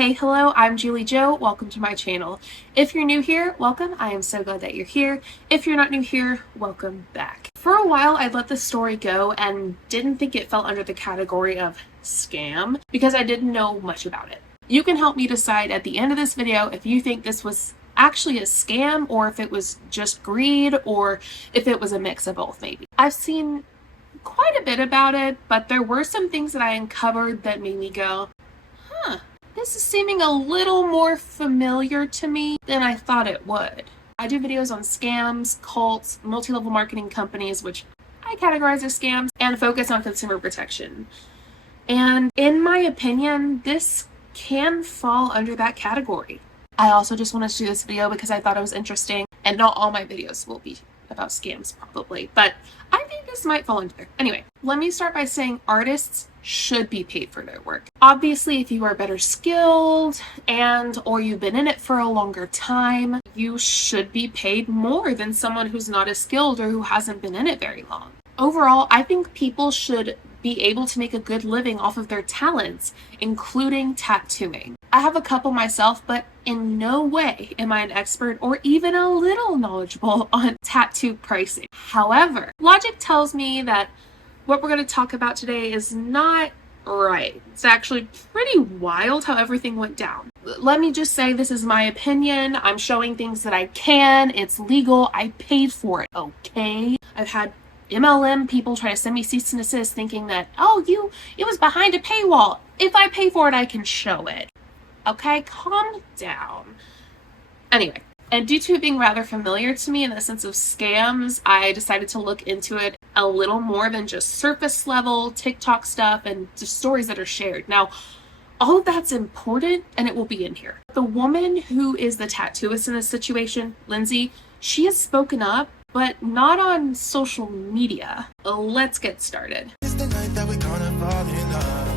Hey, hello, I'm JulieJo. Welcome to my channel. If you're new here, welcome. I am so glad that you're here. If you're not new here, welcome back. For a while, I let this story go and didn't think it fell under the category of scam because I didn't know much about it. You can help me decide at the end of this video if you think this was actually a scam or if it was just greed or if it was a mix of both maybe. I've seen quite a bit about it, but there were some things that I uncovered that made me go, this is seeming a little more familiar to me than I thought it would. I do videos on scams, cults, multi-level marketing companies, which I categorize as scams, and focus on consumer protection. And in my opinion, this can fall under that category. I also just wanted to do this video because I thought it was interesting, and not all my videos will be about scams probably, but I think this might fall into there. Anyway, let me start by saying artists should be paid for their work. Obviously, if you are better skilled or you've been in it for a longer time, you should be paid more than someone who's not as skilled or who hasn't been in it very long. Overall, I think people should be able to make a good living off of their talents, including tattooing. I have a couple myself, but in no way am I an expert or even a little knowledgeable on tattoo pricing. However, logic tells me that what we're going to talk about today is not right. It's actually pretty wild how everything went down. Let me just say this is my opinion. I'm showing things that I can. It's legal. I paid for it, okay? I've had MLM people try to send me cease and desist thinking that, it was behind a paywall. If I pay for it, I can show it. Okay, calm down. Anyway, and due to it being rather familiar to me in the sense of scams, I decided to look into it a little more than just surface level TikTok stuff and just stories that are shared. Now, all of that's important and it will be in here. The woman who is the tattooist in this situation, Lindsay, she has spoken up, but not on social media. Let's get started. It's the night that we're gonna fall in love.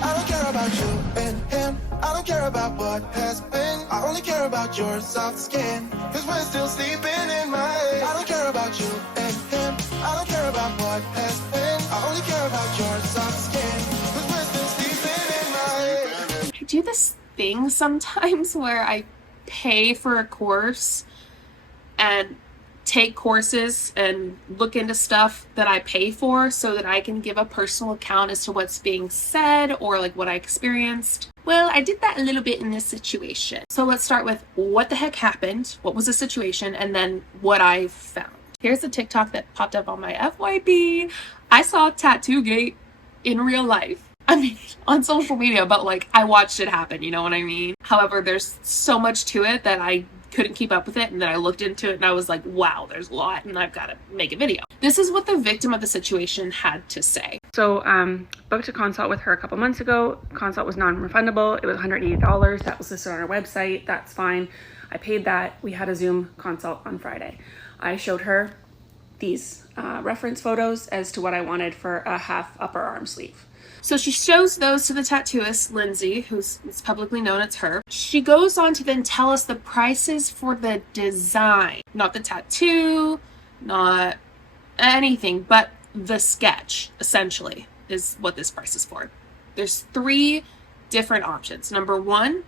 I don't care about you and him. I don't care about what has been. I only care about your soft skin. Cause we're still sleeping in my head. I don't care about you and him. I don't care about what has been. I only care about your soft skin. Cause we're still sleeping in my head. I do this thing sometimes where I pay for a course and take courses and look into stuff that I pay for so that I can give a personal account as to what's being said or like what I experienced. Well, I did that a little bit in this situation. So let's start with what the heck happened, what was the situation, and then what I found. Here's a TikTok that popped up on my FYP. I saw TATTOOGATE in real life. I mean, on social media, but like I watched it happen, you know what I mean? However, there's so much to it that I couldn't keep up with it, and then I looked into it and I was like, wow, there's a lot and I've got to make a video. This is what the victim of the situation had to say. So booked a consult with her a couple months ago. Consult was non-refundable. It was $180. That was listed on our website. That's fine. I paid that. We had a Zoom consult on Friday. I showed her these reference photos as to what I wanted for a half upper arm sleeve. So she shows those to the tattooist, Lindsay, who's it's publicly known it's her. She goes on to then tell us the prices for the design, not the tattoo, not anything, but the sketch, essentially, is what this price is for. There's 3 different options. Number 1,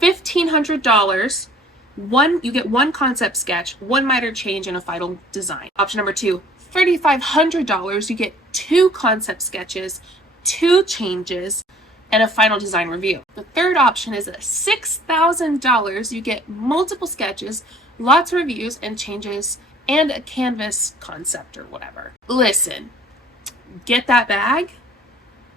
$1,500. You get 1 concept sketch, 1 miter change, and a final design. Option number 2, $3,500. You get 2 concept sketches, 2 changes, and a final design review. The third option is at $6,000. You get multiple sketches, lots of reviews and changes, and a canvas concept or whatever. Listen, get that bag,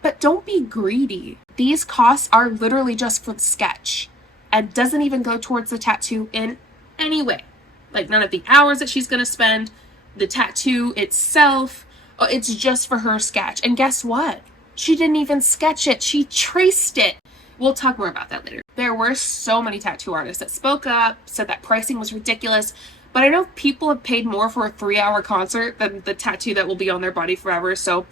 but don't be greedy. These costs are literally just for the sketch and doesn't even go towards the tattoo in any way. Like none of the hours that she's gonna spend, the tattoo itself, it's just for her sketch. And guess what? She didn't even sketch it. She traced it. We'll talk more about that later. There were so many tattoo artists that spoke up, said that pricing was ridiculous, but I know people have paid more for a 3-hour concert than the tattoo that will be on their body forever. So,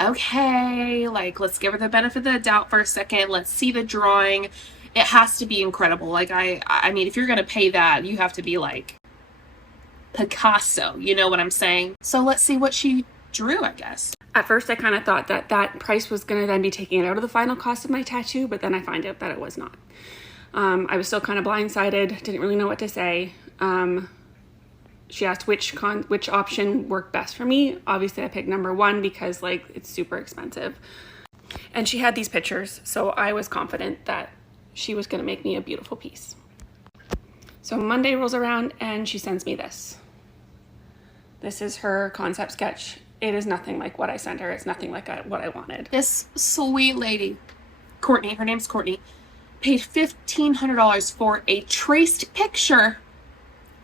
okay, like let's give her the benefit of the doubt for a second. Let's see the drawing. It has to be incredible. Like I mean, if you're going to pay that, you have to be like Picasso. You know what I'm saying? So let's see what she drew, I guess. At first, I kind of thought that that price was going to then be taken out of the final cost of my tattoo, but then I find out that it was not. I was still kind of blindsided, didn't really know what to say. She asked which option worked best for me. Obviously, I picked number one because like it's super expensive. And she had these pictures, so I was confident that she was going to make me a beautiful piece. So Monday rolls around and she sends me this. This is her concept sketch. It is nothing like what I sent her. It's nothing like what I wanted. This sweet lady, Courtney, her name's Courtney, paid $1,500 for a traced picture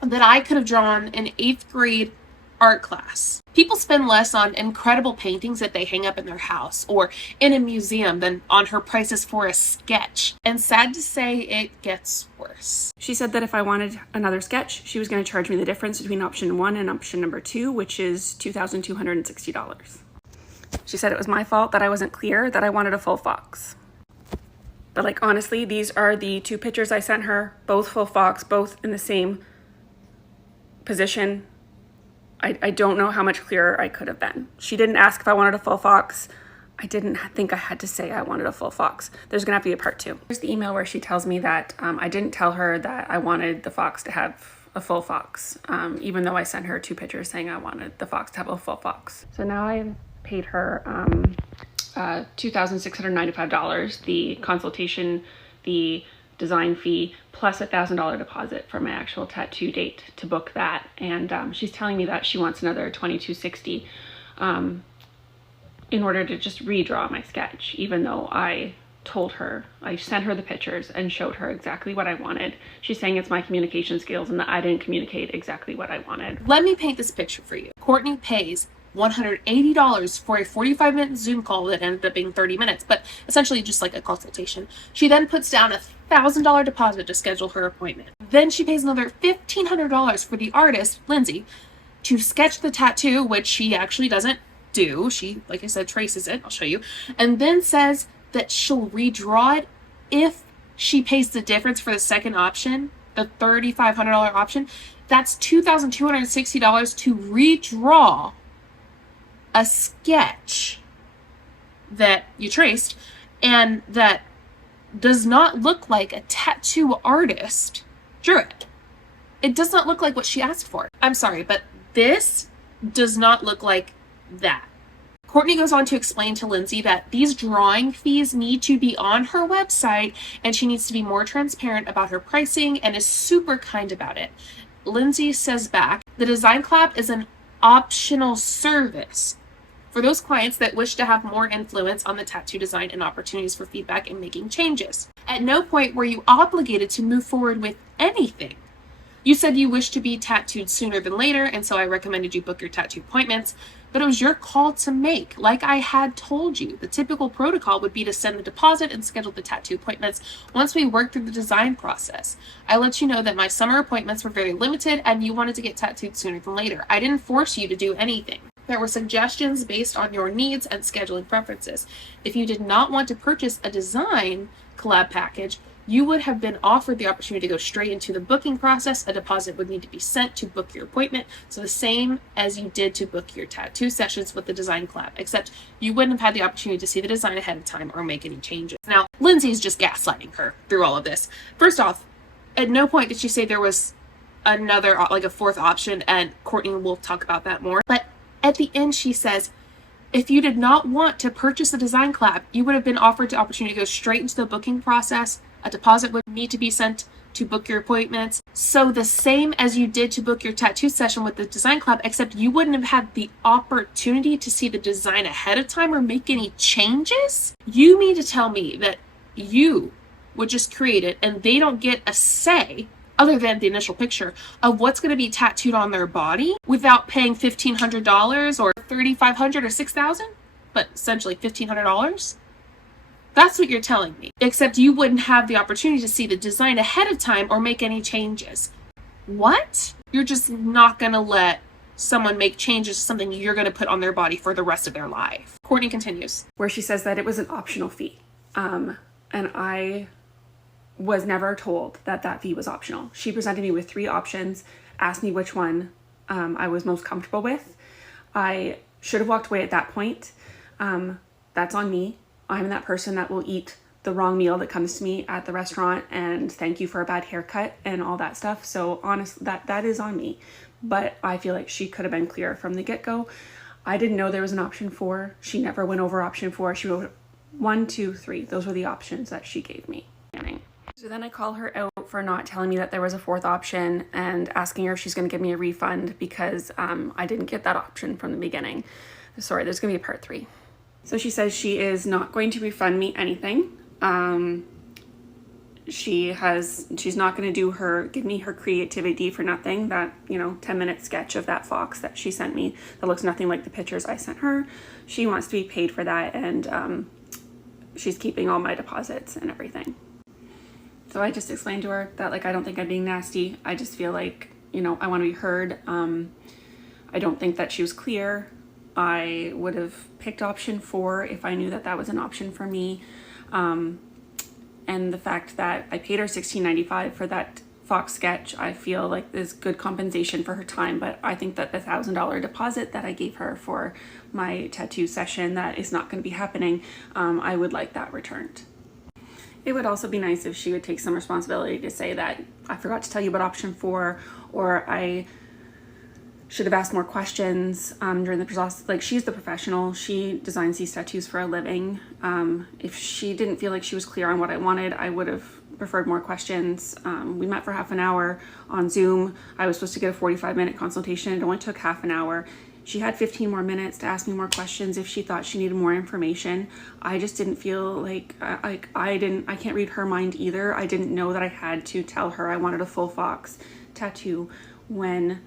that I could have drawn in 8th grade art class. People spend less on incredible paintings that they hang up in their house or in a museum than on her prices for a sketch. And sad to say, it gets worse. She said that if I wanted another sketch, she was going to charge me the difference between option 1 and option number 2, which is $2,260. She said it was my fault that I wasn't clear that I wanted a full fox. But like honestly, these are the 2 pictures I sent her, both full fox, both in the same position. I don't know how much clearer I could have been. She didn't ask if I wanted a full fox. I didn't think I had to say I wanted a full fox. There's gonna have to be a part 2. Here's the email where she tells me that I didn't tell her that I wanted the fox to have a full fox, even though I sent her 2 pictures saying I wanted the fox to have a full fox. So now I've paid her $2,695, the consultation, the design fee, plus $1,000 deposit for my actual tattoo date to book that. And she's telling me that she wants another $2,260 in order to just redraw my sketch, even though I told her, I sent her the pictures and showed her exactly what I wanted. She's saying it's my communication skills and that I didn't communicate exactly what I wanted. Let me paint this picture for you. Courtney pays $180 for a 45-minute Zoom call that ended up being 30 minutes, but essentially just like a consultation. She then puts down a $1,000 deposit to schedule her appointment. Then she pays another $1,500 for the artist, Lindsay, to sketch the tattoo, which she actually doesn't do. She, like I said, traces it. I'll show you. And then says that she'll redraw it if she pays the difference for the second option, the $3,500 option. That's $2,260 to redraw a sketch that you traced and that does not look like a tattoo artist drew it. It does not look like what she asked for. I'm sorry, but this does not look like that. Courtney goes on to explain to Lindsay that these drawing fees need to be on her website and she needs to be more transparent about her pricing and is super kind about it. Lindsay says back, the Design Club is an optional service for those clients that wish to have more influence on the tattoo design and opportunities for feedback and making changes. At no point were you obligated to move forward with anything. You said you wished to be tattooed sooner than later, and so I recommended you book your tattoo appointments, but it was your call to make. Like I had told you, the typical protocol would be to send the deposit and schedule the tattoo appointments once we worked through the design process. I let you know that my summer appointments were very limited and you wanted to get tattooed sooner than later. I didn't force you to do anything. There were suggestions based on your needs and scheduling preferences. If you did not want to purchase a design collab package, you would have been offered the opportunity to go straight into the booking process. A deposit would need to be sent to book your appointment. So the same as you did to book your tattoo sessions with the design collab, except you wouldn't have had the opportunity to see the design ahead of time or make any changes. Now, Lindsay's just gaslighting her through all of this. First off, at no point did she say there was another, like a fourth option, and Courtney will talk about that more. But at the end, she says, if you did not want to purchase the design collab, you would have been offered the opportunity to go straight into the booking process. A deposit would need to be sent to book your appointments. So the same as you did to book your tattoo session with the design club, except you wouldn't have had the opportunity to see the design ahead of time or make any changes. You mean to tell me that you would just create it and they don't get a say, other than the initial picture, of what's going to be tattooed on their body without paying $1,500 or $3,500 or $6,000, but essentially $1,500? That's what you're telling me. Except you wouldn't have the opportunity to see the design ahead of time or make any changes. What? You're just not going to let someone make changes to something you're going to put on their body for the rest of their life. Courtney continues. Where she says that it was an optional fee. And I was never told that that fee was optional. She presented me with 3 options, asked me which one I was most comfortable with. I should have walked away at that point. That's on me. I'm that person that will eat the wrong meal that comes to me at the restaurant and thank you for a bad haircut and all that stuff. So honestly, that is on me. But I feel like she could have been clear from the get-go. I didn't know there was an option 4. She never went over option 4. She wrote 1, 2, 3. Those were the options that she gave me. So then I call her out for not telling me that there was a 4th option and asking her if she's going to give me a refund because I didn't get that option from the beginning. Sorry, there's going to be a part 3. So she says she is not going to refund me anything. She's not going to give me her creativity for nothing. That, 10-minute sketch of that fox that she sent me that looks nothing like the pictures I sent her. She wants to be paid for that, and she's keeping all my deposits and everything. So I just explained to her that, I don't think I'm being nasty. I just feel like, I want to be heard. I don't think that she was clear. I would have picked option 4 if I knew that that was an option for me. And the fact that I paid her $16.95 for that fox sketch, I feel like is good compensation for her time. But I think that the $1,000 deposit that I gave her for my tattoo session, that is not going to be happening. I would like that returned. It would also be nice if she would take some responsibility to say that I forgot to tell you about option 4, or I should have asked more questions during the process. She's the professional. She designs these tattoos for a living. If she didn't feel like she was clear on what I wanted, I would have preferred more questions. We met for half an hour on Zoom. I was supposed to get a 45-minute consultation. It only took half an hour. She had 15 more minutes to ask me more questions if she thought she needed more information. I just didn't feel like I can't read her mind either. I didn't know that I had to tell her I wanted a full fox tattoo when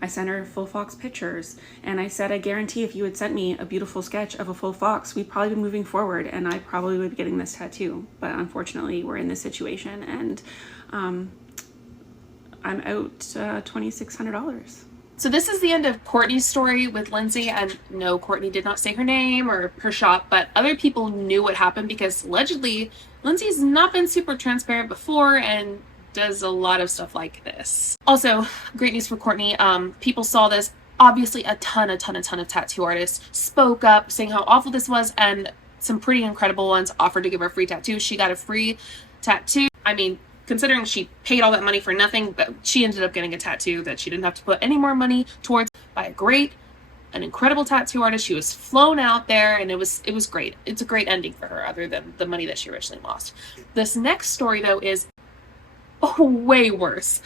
I sent her full fox pictures, and I said, I guarantee if you had sent me a beautiful sketch of a full fox, we'd probably be moving forward and I probably would be getting this tattoo. But unfortunately, we're in this situation, and I'm out $2,600. So this is the end of Courtney's story with Lindsay, and no, Courtney did not say her name or her shop, but other people knew what happened because allegedly Lindsay's not been super transparent before and does a lot of stuff like this. Also, great news for Courtney. People saw this. Obviously, a ton of tattoo artists spoke up saying how awful this was, and some pretty incredible ones offered to give her a free tattoo. She got a free tattoo. I mean, considering she paid all that money for nothing, but she ended up getting a tattoo that she didn't have to put any more money towards by an incredible tattoo artist. She was flown out there, and it was great. It's a great ending for her, other than the money that she originally lost. This next story, though, is way worse.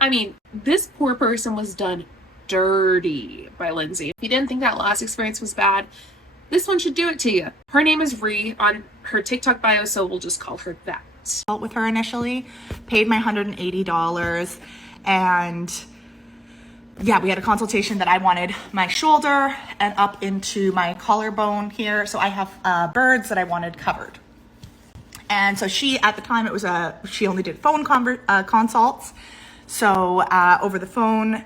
I mean, this poor person was done dirty by Lindsay. If you didn't think that last experience was bad, this one should do it to you. Her name is Ree on her TikTok bio, so we'll just call her that. With her initially, paid my $180, and yeah, we had a consultation that I wanted my shoulder and up into my collarbone here. So I have birds that I wanted covered. And so she, at the time, she only did phone consults. So over the phone,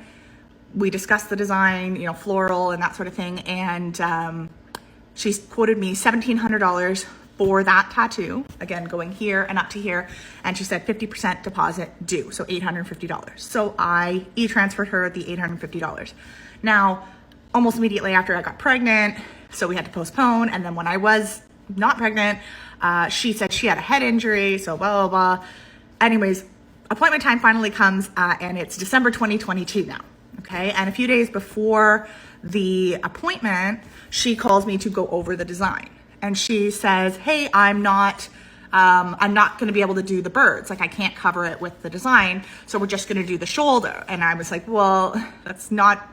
we discussed the design, floral and that sort of thing. And she quoted me $1,700 for that tattoo, again, going here and up to here. And she said 50% deposit due, so $850. So I e-transferred her the $850. Now, almost immediately after I got pregnant, so we had to postpone. And then when I was not pregnant, she said she had a head injury, so blah, blah, blah. Anyways, appointment time finally comes, and it's December 2022 now, okay? And a few days before the appointment, she calls me to go over the design. And she says, hey, I'm not gonna be able to do the birds. I can't cover it with the design, so we're just gonna do the shoulder. And I was like, well, that's not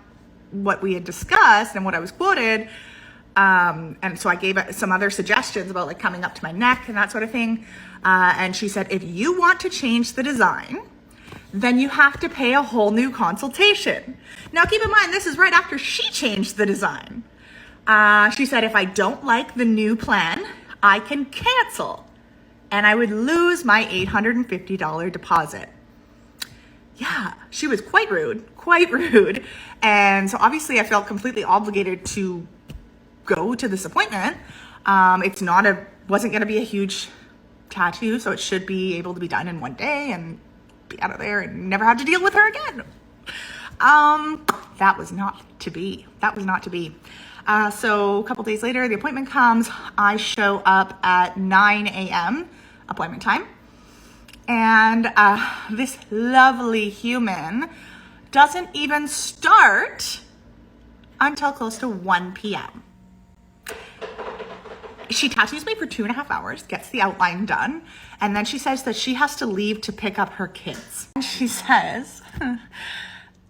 what we had discussed and what I was quoted. And so I gave some other suggestions about coming up to my neck and that sort of thing. And she said, if you want to change the design, then you have to pay a whole new consultation. Now keep in mind, this is right after she changed the design. She said, if I don't like the new plan, I can cancel and I would lose my $850 deposit. Yeah, she was quite rude. And so obviously I felt completely obligated to go to this appointment. Wasn't gonna be a huge tattoo, so it should be able to be done in one day and be out of there and never have to deal with her again. that was not to be. That was not to be. So a couple days later, the appointment comes. I show up at 9 a.m. appointment time. And this lovely human doesn't even start until close to 1 p.m. She tattoos me for 2.5 hours, gets the outline done, and then she says that she has to leave to pick up her kids. And she says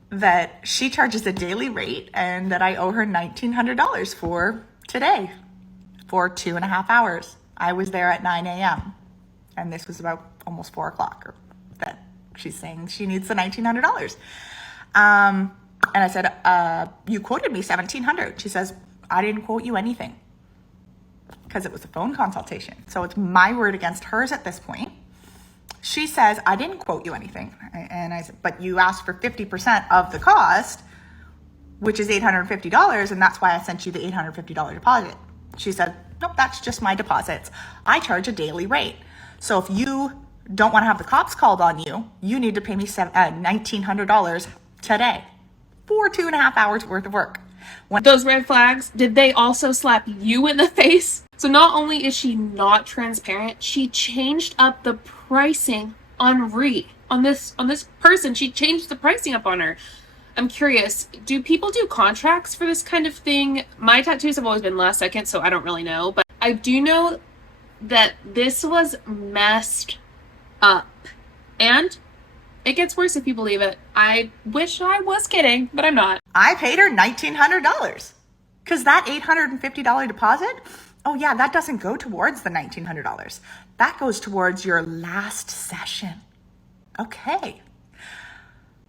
that she charges a daily rate and that I owe her $1,900 for today, for 2.5 hours. I was there at 9 a.m. and this was about almost 4 o'clock, or that she's saying she needs the $1,900. And I said, you quoted me $1,700. She says, I didn't quote you anything because it was a phone consultation. So it's my word against hers at this point. She says, I didn't quote you anything. And I said, but you asked for 50% of the cost, which is $850. And that's why I sent you the $850 deposit. She said, nope, that's just my deposits. I charge a daily rate. So if you don't want to have the cops called on you, you need to pay me $1,900 today for 2.5 hours worth of work. Those red flags, did they also slap you in the face? So not only is she not transparent, she changed up the pricing on this person. She changed the pricing up on her. I'm curious, do people do contracts for this kind of thing? My tattoos have always been last second, so I don't really know, but I do know that this was messed up. And it gets worse if you believe it. I wish I was kidding, but I'm not. I paid her $1,900 because that $850 deposit, oh yeah, that doesn't go towards the $1,900. That goes towards your last session. Okay.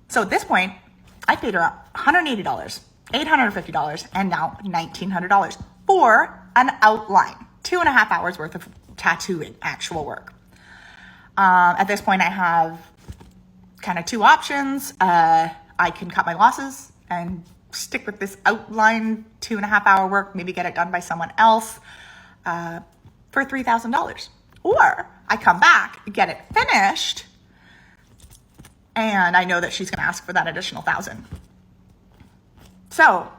So at this point, I paid her $180, $850, and now $1,900 for an outline. 2.5 hours worth of tattooing, actual work. At this point, I have kind of two options. I can cut my losses and stick with this outline 2.5 hour work, maybe get it done by someone else for $3,000. Or I come back, get it finished, and I know that she's going to ask for that additional $1,000. So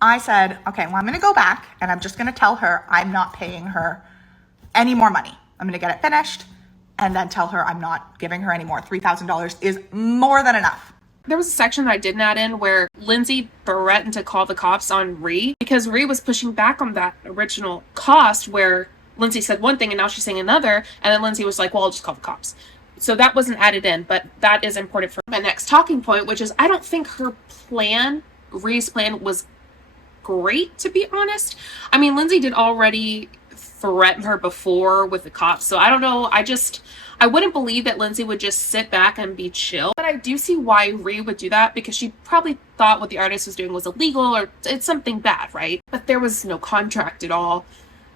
I said, okay, well, I'm going to go back and I'm just going to tell her I'm not paying her any more money. I'm going to get it finished and then tell her I'm not giving her any more. $3,000 is more than enough. There was a section that I didn't add in where Lindsay threatened to call the cops on Ree because Ree was pushing back on that original cost where Lindsay said one thing and now she's saying another. And then Lindsay was like, well, I'll just call the cops. So that wasn't added in, but that is important for my next talking point, which is I don't think her plan, Ree's plan, was great, to be honest. I mean, Lindsay did already threaten her before with the cops, so I don't know. I wouldn't believe that Lindsay would just sit back and be chill, but I do see why Ree would do that because she probably thought what the artist was doing was illegal or it's something bad, right? But there was no contract at all.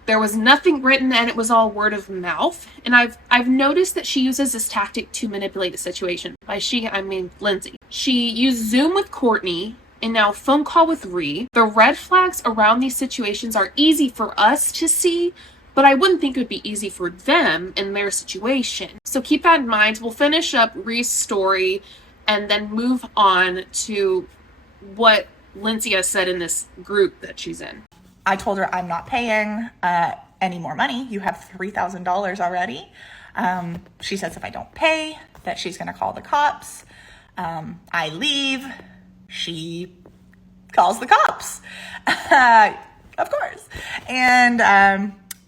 There was nothing written and it was all word of mouth. And I've noticed that she uses this tactic to manipulate the situation. By she, I mean Lindsay. She used Zoom with Courtney and now phone call with Ree. The red flags around these situations are easy for us to see, but I wouldn't think it would be easy for them in their situation. So keep that in mind. We'll finish up Ree's story and then move on to what Lindsay has said in this group that she's in. I told her I'm not paying any more money. You have $3,000 already. She says if I don't pay, that she's going to call the cops. I leave. She calls the cops, of course. And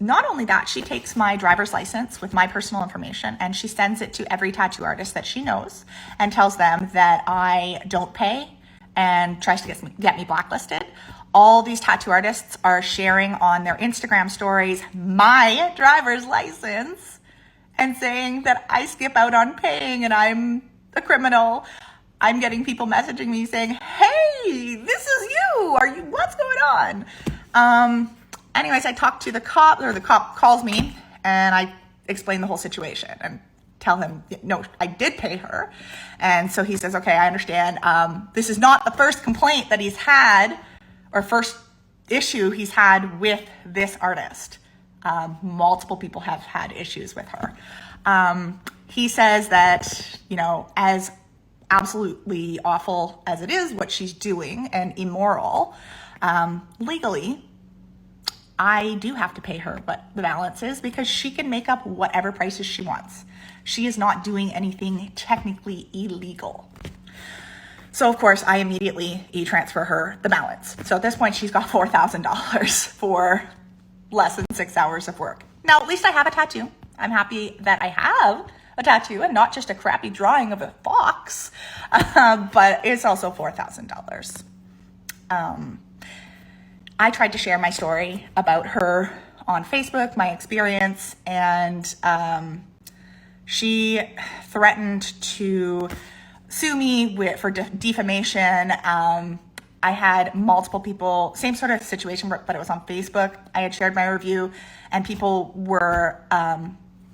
not only that, she takes my driver's license with my personal information and she sends it to every tattoo artist that she knows and tells them that I don't pay and tries to get me blacklisted. All these tattoo artists are sharing on their Instagram stories my driver's license and saying that I skip out on paying and I'm a criminal. I'm getting people messaging me saying, hey, this is you. What's going on? Anyways, I talked to the cop, or the cop calls me and I explain the whole situation and tell him, no, I did pay her. And so he says, okay, I understand. This is not the first complaint that he's had or first issue he's had with this artist. Multiple people have had issues with her. He says that, as absolutely awful as it is, what she's doing, and immoral, legally, I do have to pay her what the balance is because she can make up whatever prices she wants. She is not doing anything technically illegal. So of course I immediately e-transfer her the balance. So at this point she's got $4,000 for less than 6 hours of work. Now at least I have a tattoo. I'm happy that I have a tattoo and not just a crappy drawing of a fox, but it's also $4,000. I tried to share my story about her on Facebook, my experience, and she threatened to sue me for defamation. I had multiple people, same sort of situation, but it was on Facebook. I had shared my review and people were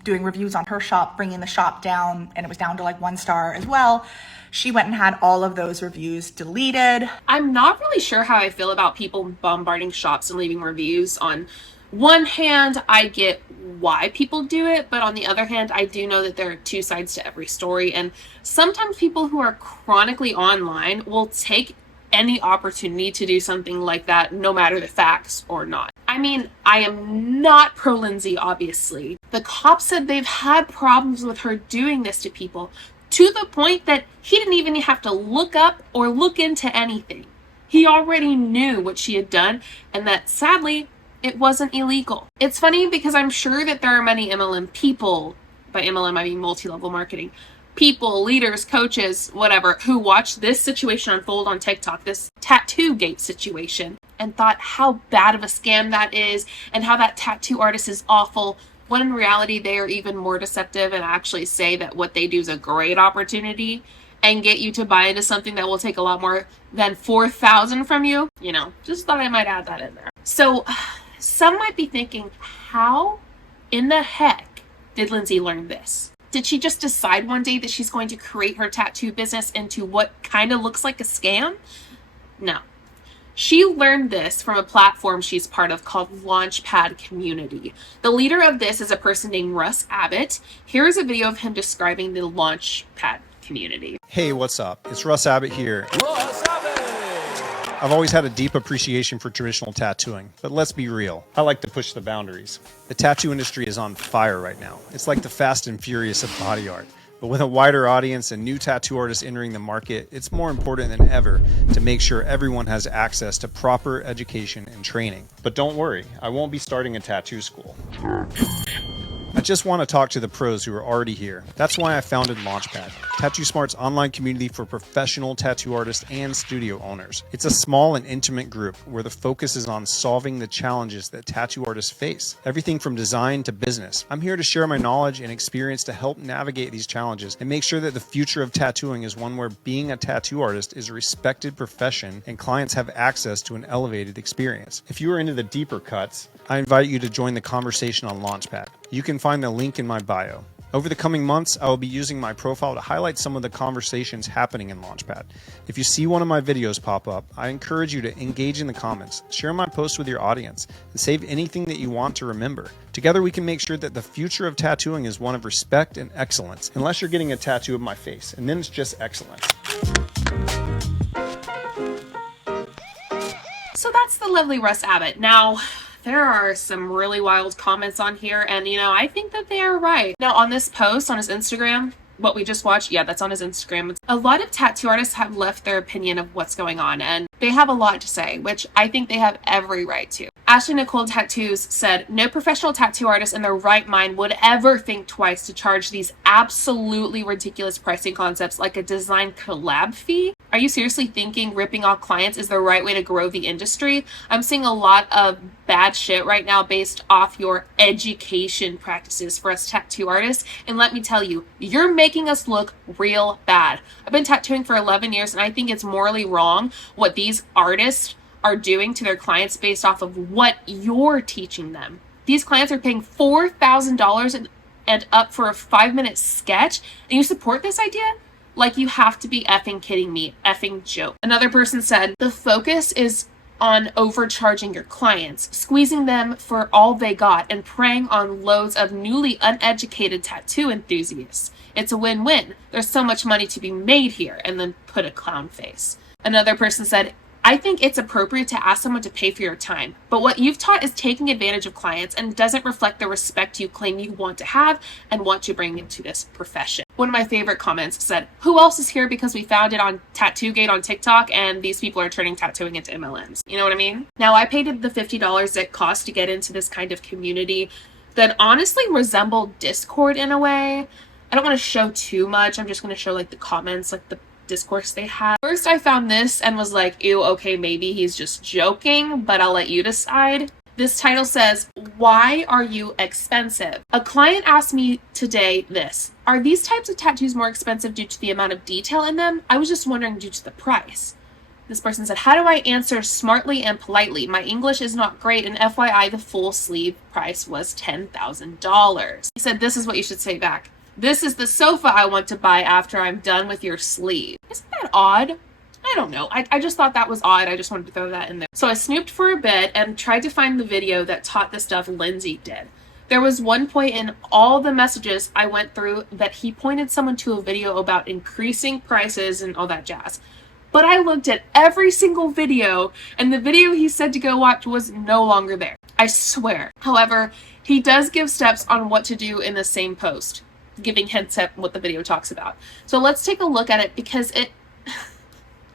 doing reviews on her shop, bringing the shop down, and it was down to like 1 star as well. She went and had all of those reviews deleted. I'm not really sure how I feel about people bombarding shops and leaving reviews. On one hand, I get why people do it, but on the other hand, I do know that there are 2 sides to every story, and sometimes people who are chronically online will take any opportunity to do something like that, no matter the facts or not. I mean, I am not pro Lindsay, obviously. The cops said they've had problems with her doing this to people, to the point that he didn't even have to look up or look into anything. He already knew what she had done, and that sadly, it wasn't illegal. It's funny because I'm sure that there are many MLM people, by MLM I mean multi-level marketing, people, leaders, coaches, whatever, who watched this situation unfold on TikTok, this TATTOOGATE situation, and thought how bad of a scam that is and how that tattoo artist is awful, when in reality they are even more deceptive and actually say that what they do is a great opportunity and get you to buy into something that will take a lot more than $4,000 from you. You know, just thought I might add that in there. So some might be thinking, how in the heck did Lindsay learn this? Did she just decide one day that she's going to create her tattoo business into what kind of looks like a scam? No. She learned this from a platform she's part of called Launchpad Community. The leader of this is a person named Russ Abbott. Here's a video of him describing the Launchpad community. Hey, what's up? It's Russ Abbott here. I've always had a deep appreciation for traditional tattooing, but let's be real. I like to push the boundaries. The tattoo industry is on fire right now. It's like the Fast and Furious of body art. But with a wider audience and new tattoo artists entering the market, it's more important than ever to make sure everyone has access to proper education and training. But don't worry, I won't be starting a tattoo school. I just want to talk to the pros who are already here. That's why I founded Launchpad, Tattoo Smart's online community for professional tattoo artists and studio owners. It's a small and intimate group where the focus is on solving the challenges that tattoo artists face. Everything from design to business. I'm here to share my knowledge and experience to help navigate these challenges and make sure that the future of tattooing is one where being a tattoo artist is a respected profession and clients have access to an elevated experience. If you are into the deeper cuts, I invite you to join the conversation on Launchpad. You can find the link in my bio. Over the coming months, I will be using my profile to highlight some of the conversations happening in Launchpad. If you see one of my videos pop up, I encourage you to engage in the comments, share my posts with your audience, and save anything that you want to remember. Together we can make sure that the future of tattooing is one of respect and excellence, unless you're getting a tattoo of my face, and then it's just excellence. So that's the lovely Russ Abbott. Now, there are some really wild comments on here, and I think that they are right. Now, on this post on his Instagram, what we just watched, yeah, that's on his Instagram. A lot of tattoo artists have left their opinion of what's going on, and they have a lot to say, which I think they have every right to. Ashley Nicole Tattoos said, no professional tattoo artist in their right mind would ever think twice to charge these absolutely ridiculous pricing concepts like a design collab fee. Are you seriously thinking ripping off clients is the right way to grow the industry? I'm seeing a lot of bad shit right now based off your education practices for us tattoo artists. And let me tell you, you're making us look real bad. I've been tattooing for 11 years and I think it's morally wrong what these artists are doing to their clients based off of what you're teaching them. These clients are paying $4,000 and up for a 5-minute sketch, and you support this idea? Like, you have to be effing kidding me. Effing joke. Another person said, the focus is on overcharging your clients, squeezing them for all they got, and preying on loads of newly uneducated tattoo enthusiasts. It's a win-win. There's so much money to be made here, and then put a clown face. Another person said, I think it's appropriate to ask someone to pay for your time, but what you've taught is taking advantage of clients and doesn't reflect the respect you claim you want to have and want to bring into this profession. One of my favorite comments said, who else is here because we found it on TATTOOGATE on TikTok and these people are turning tattooing into MLMs? You know what I mean? Now, I paid the $50 it cost to get into this kind of community that honestly resembled Discord in a way. I don't want to show too much. I'm just going to show like the comments, like the discourse they had. First, I found this and was like, ew, okay, maybe he's just joking, but I'll let you decide. This title says, why are you expensive? A client asked me today this, are these types of tattoos more expensive due to the amount of detail in them? I was just wondering due to the price. This person said, how do I answer smartly and politely? My English is not great, and FYI, the full sleeve price was $10,000. He said, this is what you should say back. This is the sofa I want to buy after I'm done with your sleeve. Isn't that odd? I don't know. I just thought that was odd. I just wanted to throw that in there. So I snooped for a bit and tried to find the video that taught the stuff Lindsay did. There was one point in all the messages I went through that he pointed someone to a video about increasing prices and all that jazz. But I looked at every single video and the video he said to go watch was no longer there. I swear. However, he does give steps on what to do in the same post, giving hints at what the video talks about. So let's take a look at it because it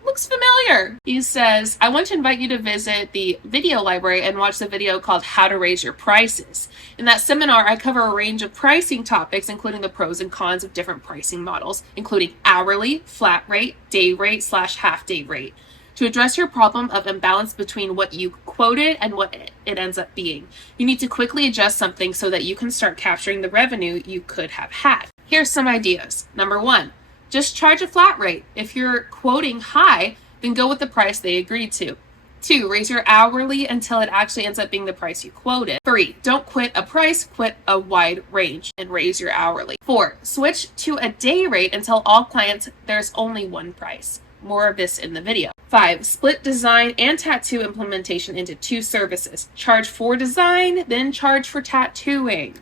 looks familiar. He says, I want to invite you to visit the video library and watch the video called How to Raise Your Prices. In that seminar, I cover a range of pricing topics, including the pros and cons of different pricing models, including hourly, flat rate, day rate / half day rate, to address your problem of imbalance between what you quoted and what it ends up being. You need to quickly adjust something so that you can start capturing the revenue you could have had. Here's some ideas. Number 1, just charge a flat rate. If you're quoting high, then go with the price they agreed to. 2, raise your hourly until it actually ends up being the price you quoted. 3, don't quit a price, quit a wide range and raise your hourly. 4, switch to a day rate until all clients, there's only one price. More of this in the video. 5, split design and tattoo implementation into 2 services. Charge for design, then charge for tattooing.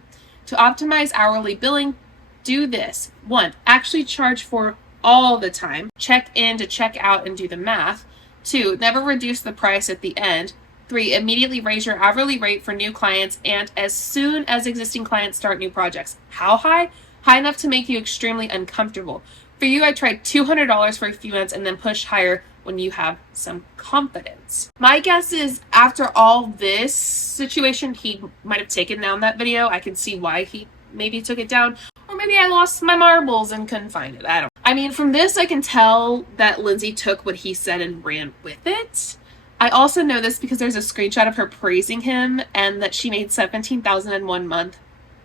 To optimize hourly billing, do this. 1, actually charge for all the time. Check in to check out and do the math. 2, never reduce the price at the end. 3, immediately raise your hourly rate for new clients and as soon as existing clients start new projects. How high? High enough to make you extremely uncomfortable. For you, I tried $200 for a few months and then push higher when you have some confidence. My guess is after all this situation, he might have taken down that video. I can see why he maybe took it down. Or maybe I lost my marbles and couldn't find it. I don't know. I mean, from this, I can tell that Lindsay took what he said and ran with it. I also know this because there's a screenshot of her praising him and that she made $17,000 in 1 month.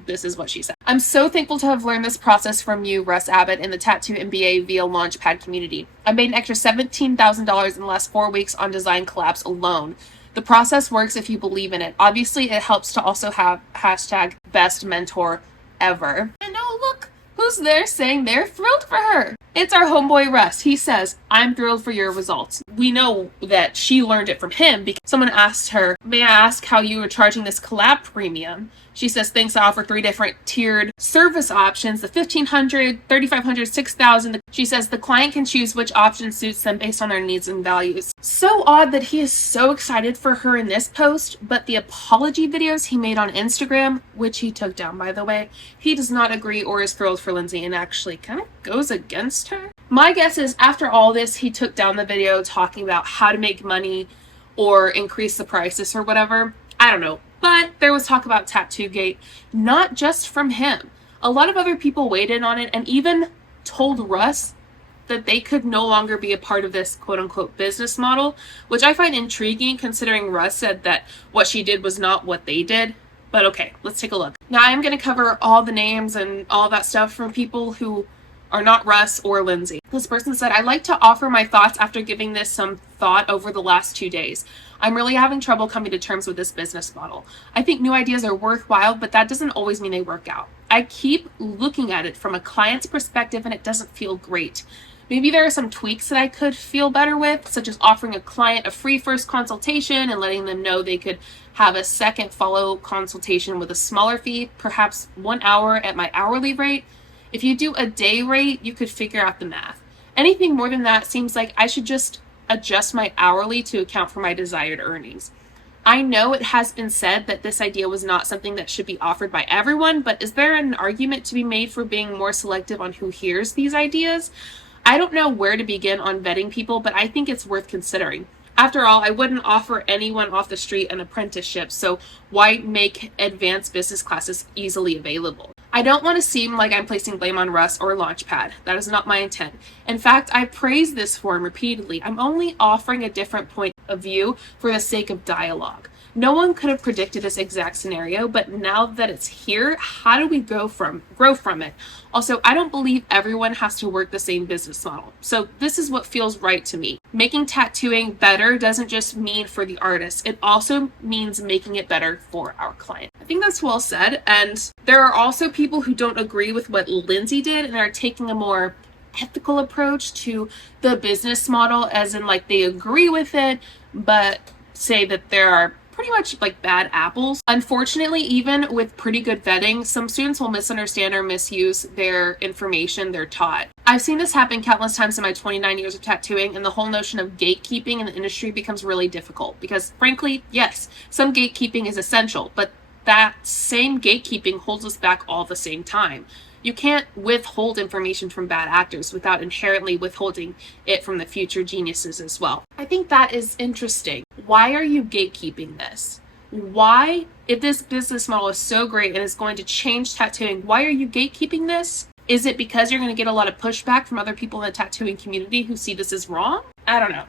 This is what she said. I'm so thankful to have learned this process from you, Russ Abbott, in the Tattoo MBA via Launchpad community. I made an extra $17,000 in the last 4 weeks on design collabs alone. The process works if you believe in it. Obviously, it helps to also have hashtag best mentor ever. And oh, look, who's there saying they're thrilled for her? It's our homeboy Russ. He says, I'm thrilled for your results. We know that she learned it from him because someone asked her, may I ask how you were charging this collab premium? She says, thanks, I offer 3 different tiered service options, the $1,500, $3,500, $6,000. She says the client can choose which option suits them based on their needs and values. So odd that he is so excited for her in this post, but the apology videos he made on Instagram, which he took down by the way, he does not agree or is thrilled for Lindsay and actually kind of goes against her. My guess is after all this, he took down the video talking about how to make money or increase the prices or whatever. I don't know. But there was talk about TATTOOGATE, not just from him. A lot of other people weighed in on it and even told Russ that they could no longer be a part of this quote-unquote business model, which I find intriguing considering Russ said that what she did was not what they did. But okay, let's take a look. Now I'm going to cover all the names and all that stuff from people who are not Russ or Lindsay. This person said, I'd like to offer my thoughts after giving this some thought over the last 2 days. I'm really having trouble coming to terms with this business model. I think new ideas are worthwhile, but that doesn't always mean they work out. I keep looking at it from a client's perspective and it doesn't feel great. Maybe there are some tweaks that I could feel better with, such as offering a client a free first consultation and letting them know they could have a second follow consultation with a smaller fee, perhaps 1 hour at my hourly rate. If you do a day rate, you could figure out the math. Anything more than that seems like I should just adjust my hourly to account for my desired earnings. I know it has been said that this idea was not something that should be offered by everyone, but is there an argument to be made for being more selective on who hears these ideas? I don't know where to begin on vetting people, but I think it's worth considering. After all, I wouldn't offer anyone off the street an apprenticeship, so why make advanced business classes easily available? I don't want to seem like I'm placing blame on Russ or Launchpad. That is not my intent. In fact, I praise this forum repeatedly. I'm only offering a different point of view for the sake of dialogue. No one could have predicted this exact scenario, but now that it's here, how do we grow from it? Also, I don't believe everyone has to work the same business model. So this is what feels right to me. Making tattooing better doesn't just mean for the artist. It also means making it better for our client. I think that's well said. And there are also people who don't agree with what Lindsay did and are taking a more ethical approach to the business model, as in like they agree with it, but say that there are pretty much like bad apples. Unfortunately, even with pretty good vetting, some students will misunderstand or misuse their information they're taught. I've seen this happen countless times in my 29 years of tattooing, and the whole notion of gatekeeping in the industry becomes really difficult because frankly, yes, some gatekeeping is essential, but that same gatekeeping holds us back all at the same time. You can't withhold information from bad actors without inherently withholding it from the future geniuses as well. I think that is interesting. Why are you gatekeeping this? Why, if this business model is so great and is going to change tattooing, why are you gatekeeping this? Is it because you're going to get a lot of pushback from other people in the tattooing community who see this as wrong? I don't know.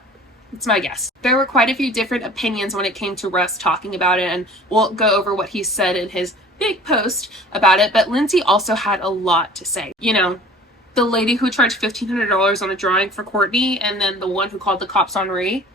It's my guess. There were quite a few different opinions when it came to Russ talking about it, and we'll go over what he said in his big post about it, but Lindsay also had a lot to say. You know, the lady who charged $1,500 on a drawing for Courtney, and then the one who called the cops on Ray.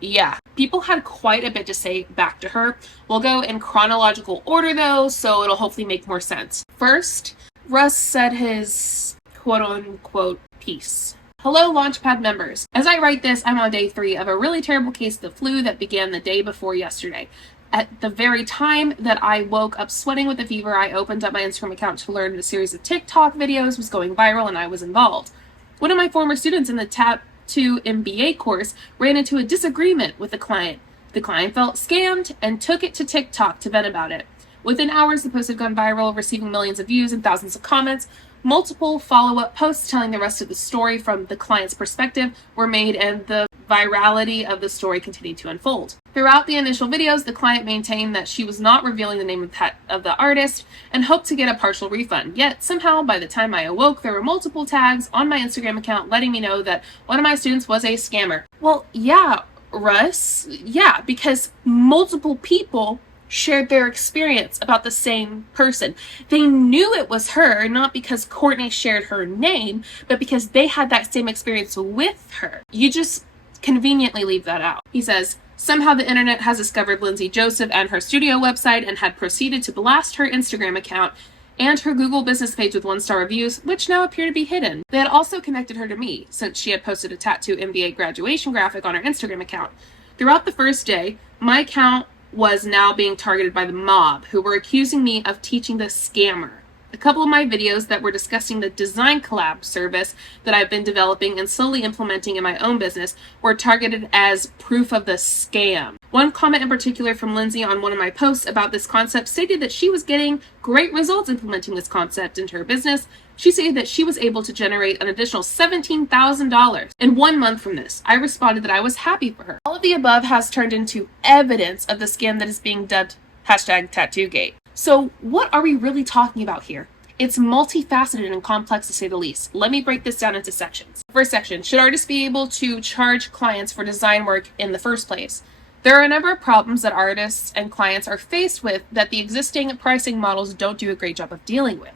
Yeah, people had quite a bit to say back to her. We'll go in chronological order though, so it'll hopefully make more sense. First, Russ said his quote-unquote piece. Hello, Launchpad members. As I write this, I'm on day 3 of a really terrible case of the flu that began the day before yesterday. At the very time that I woke up sweating with a fever, I opened up my Instagram account to learn a series of TikTok videos was going viral and I was involved. One of my former students in the Tattoo MBA course ran into a disagreement with the client. The client felt scammed and took it to TikTok to vent about it. Within hours, the post had gone viral, receiving millions of views and thousands of comments. Multiple follow-up posts telling the rest of the story from the client's perspective were made, and the virality of the story continued to unfold. Throughout the initial videos, the client maintained that she was not revealing the name of the artist and hoped to get a partial refund. Yet, somehow, by the time I awoke, there were multiple tags on my Instagram account letting me know that one of my students was a scammer. Well, yeah, Russ. Yeah, because multiple people shared their experience about the same person. They knew it was her, not because Courtney shared her name, but because they had that same experience with her. You just conveniently leave that out. He says, somehow the internet has discovered Lindsay Joseph and her studio website and had proceeded to blast her Instagram account and her Google business page with 1-star reviews, which now appear to be hidden. They had also connected her to me, since she had posted a Tattoo MBA graduation graphic on her Instagram account. Throughout the first day, my account was now being targeted by the mob, who were accusing me of teaching the scammer. A couple of my videos that were discussing the design collab service that I've been developing and slowly implementing in my own business were targeted as proof of the scam. One comment in particular from Lindsay on one of my posts about this concept stated that she was getting great results implementing this concept into her business. She stated that she was able to generate an additional $17,000 in 1 month from this. I responded that I was happy for her. All of the above has turned into evidence of the scam that is being dubbed #TATTOOGATE. So what are we really talking about here? It's multifaceted and complex to say the least. Let me break this down into sections. First section, should artists be able to charge clients for design work in the first place? There are a number of problems that artists and clients are faced with that the existing pricing models don't do a great job of dealing with.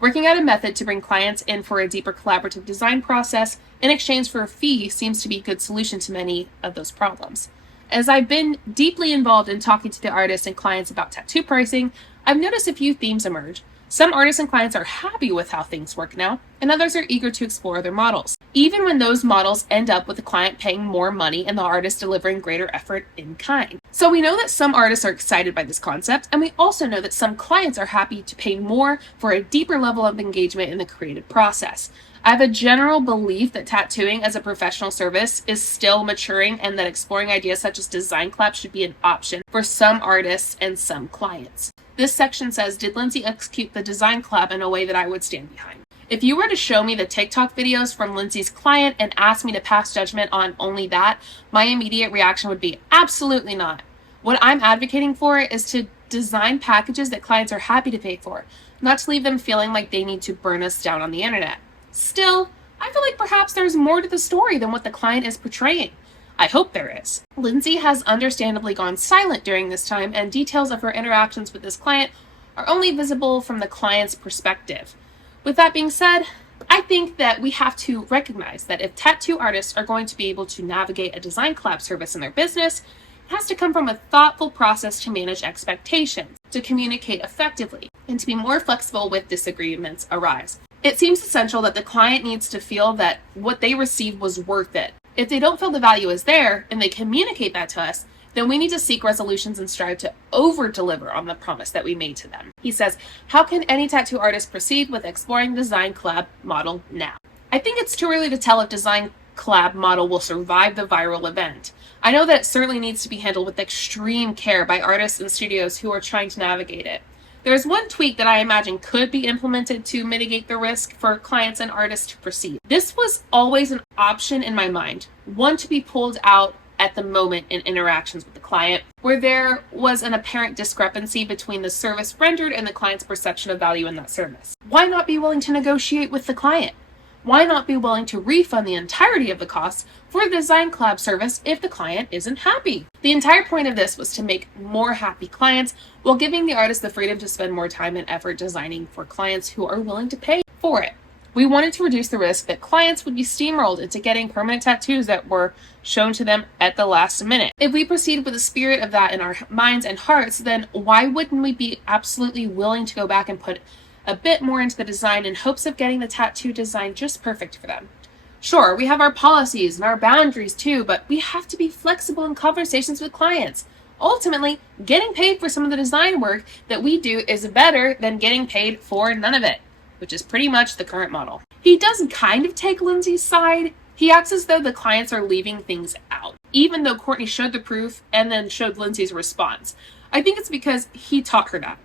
Working out a method to bring clients in for a deeper collaborative design process in exchange for a fee seems to be a good solution to many of those problems. As I've been deeply involved in talking to the artists and clients about tattoo pricing, I've noticed a few themes emerge. Some artists and clients are happy with how things work now, and others are eager to explore other models, even when those models end up with the client paying more money and the artist delivering greater effort in kind. So we know that some artists are excited by this concept, and we also know that some clients are happy to pay more for a deeper level of engagement in the creative process. I have a general belief that tattooing as a professional service is still maturing, and that exploring ideas such as design collab should be an option for some artists and some clients. This section says, did Lindsay execute the design collab in a way that I would stand behind? If you were to show me the TikTok videos from Lindsay's client and ask me to pass judgment on only that, my immediate reaction would be absolutely not. What I'm advocating for is to design packages that clients are happy to pay for, not to leave them feeling like they need to burn us down on the internet. Still, I feel like perhaps there's more to the story than what the client is portraying. I hope there is. Lindsay has understandably gone silent during this time, and details of her interactions with this client are only visible from the client's perspective. With that being said, I think that we have to recognize that if tattoo artists are going to be able to navigate a design collab service in their business, it has to come from a thoughtful process to manage expectations, to communicate effectively, and to be more flexible when disagreements arise. It seems essential that the client needs to feel that what they received was worth it. If they don't feel the value is there and they communicate that to us, then we need to seek resolutions and strive to over-deliver on the promise that we made to them. He says, how can any tattoo artist proceed with exploring design collab model now? I think it's too early to tell if design collab model will survive the viral event. I know that it certainly needs to be handled with extreme care by artists and studios who are trying to navigate it. There's one tweak that I imagine could be implemented to mitigate the risk for clients and artists to proceed. This was always an option in my mind, one to be pulled out at the moment in interactions with the client, where there was an apparent discrepancy between the service rendered and the client's perception of value in that service. Why not be willing to negotiate with the client? Why not be willing to refund the entirety of the costs for the design collab service if the client isn't happy? The entire point of this was to make more happy clients while giving the artist the freedom to spend more time and effort designing for clients who are willing to pay for it. We wanted to reduce the risk that clients would be steamrolled into getting permanent tattoos that were shown to them at the last minute. If we proceed with the spirit of that in our minds and hearts, then why wouldn't we be absolutely willing to go back and put a bit more into the design in hopes of getting the tattoo design just perfect for them? Sure, we have our policies and our boundaries too, but we have to be flexible in conversations with clients. Ultimately, getting paid for some of the design work that we do is better than getting paid for none of it, which is pretty much the current model. He does kind of take Lindsay's side. He acts as though the clients are leaving things out, even though Courtney showed the proof and then showed Lindsay's response. I think it's because he taught her that.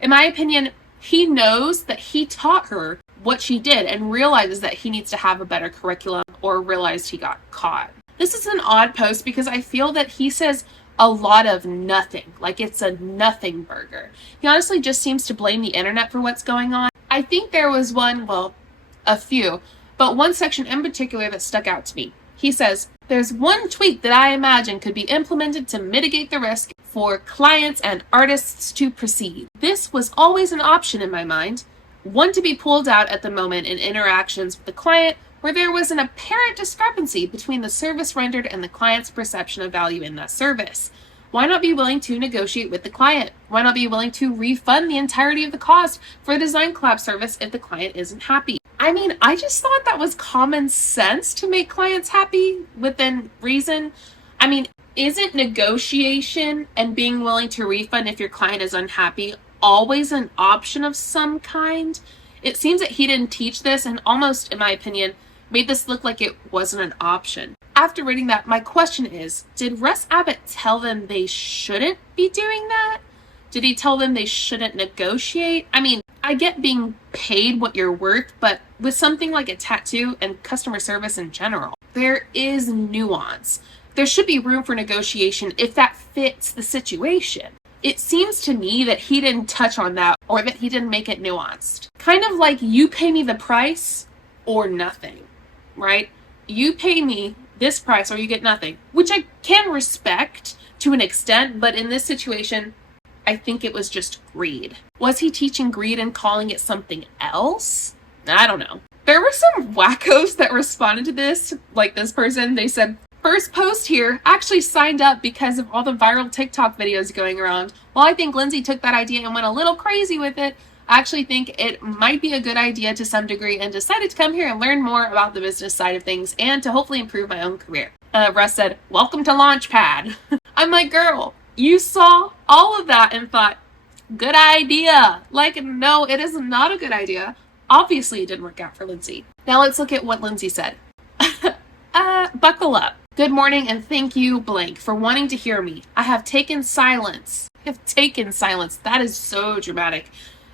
In my opinion, he knows that he taught her what she did and realizes that he needs to have a better curriculum, or realized he got caught. This is an odd post because I feel that he says a lot of nothing, like it's a nothing burger. He honestly just seems to blame the internet for what's going on. I think there was a few, but one section in particular that stuck out to me. He says, there's one tweak that I imagine could be implemented to mitigate the risk for clients and artists to proceed. This was always an option in my mind, one to be pulled out at the moment in interactions with the client where there was an apparent discrepancy between the service rendered and the client's perception of value in that service. Why not be willing to negotiate with the client? Why not be willing to refund the entirety of the cost for a design collab service if the client isn't happy? I mean, I just thought that was common sense to make clients happy within reason. I mean, isn't negotiation and being willing to refund if your client is unhappy always an option of some kind? It seems that he didn't teach this and almost, in my opinion, made this look like it wasn't an option. After reading that, my question is, did Russ Abbott tell them they shouldn't be doing that? Did he tell them they shouldn't negotiate? I mean, I get being paid what you're worth, but with something like a tattoo and customer service in general, there is nuance. There should be room for negotiation if that fits the situation. It seems to me that he didn't touch on that, or that he didn't make it nuanced. Kind of like, you pay me the price or nothing, right? You pay me this price or you get nothing, which I can respect to an extent, but in this situation, I think it was just greed. Was he teaching greed and calling it something else? I don't know. There were some wackos that responded to this, like this person. They said, first post here, actually signed up because of all the viral TikTok videos going around. While I think Lindsay took that idea and went a little crazy with it, I actually think it might be a good idea to some degree and decided to come here and learn more about the business side of things and to hopefully improve my own career. Russ said, welcome to Launchpad. I'm like, girl, you saw all of that and thought, good idea. Like, no, it is not a good idea. Obviously, it didn't work out for Lindsay. Now let's look at what Lindsay said. Buckle up. Good morning and thank you, blank, for wanting to hear me. I have taken silence. That is so dramatic.